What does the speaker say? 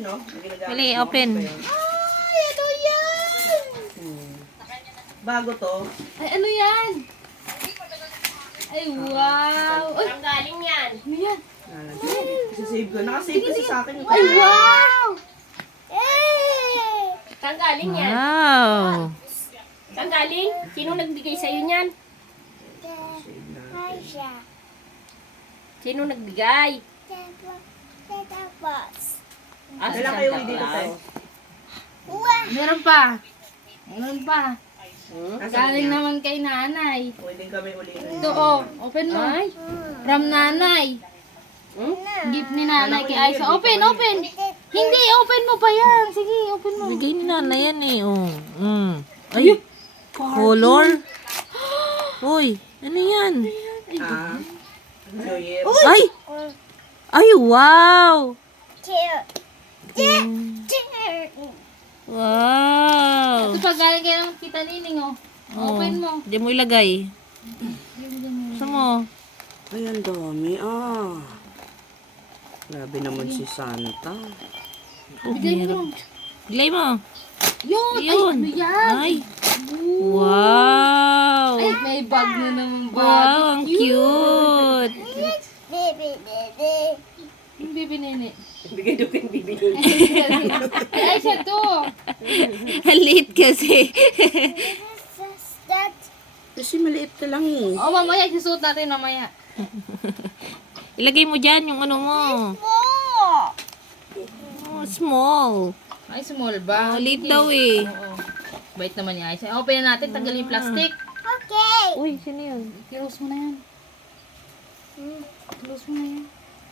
no? Ginagamit Dali, mo. open. Ano ba yun? Ay, ano yan? Bago to. Ay, ano yan? Ay, wow. Ay, Saan galing yan? ano yan? Isasave ko. Nakasave kasi sa akin. Ay, wow. Saan galing yan? Wow. Saan galing? Sino nagbigay sa'yo niyan? Sino nagbigay? Ah, si Kailan kayo Santa uwi dito Claus. tayo? Meron pa. Meron pa. Nasaan Galing niya? naman kay nanay. Uwi din kami uli. Ito, oh. Open mo. Ay. From nanay. Hmm? Gift ni nanay kay Aisha. Open, open. Hindi, open mo pa yan. Sige, open mo. Bigay ni Nana yan eh. Oh. Ay, color. Uy, ano yan? Ah, New Year. Ay! Ay, wow! Wow! Ito pa galing kay ng kita nining, oh. Open mo. Diyan mo ilagay. Gusto mo? Ay, ang dami Grabe naman si Santa. Bigay mo. Ilay mo. Yun. Ay, Yun. ano yan? Ay. Wow! Ay, may bag na naman ba? Wow, ang cute! Yung baby nene. Bigay doon kay bibili. Ay, Aisha to. Halit kasi. Kasi maliit ka lang eh. Oh, mamaya, isusuot natin mamaya. Ilagay mo dyan yung ano mo. Oh, small. Ay, small ba? Halit daw eh. Oo. Bait naman niya, Aisha. Open na natin, tanggalin yung plastic. Uy, sino yun? Close mo na yan. Close mo na yan.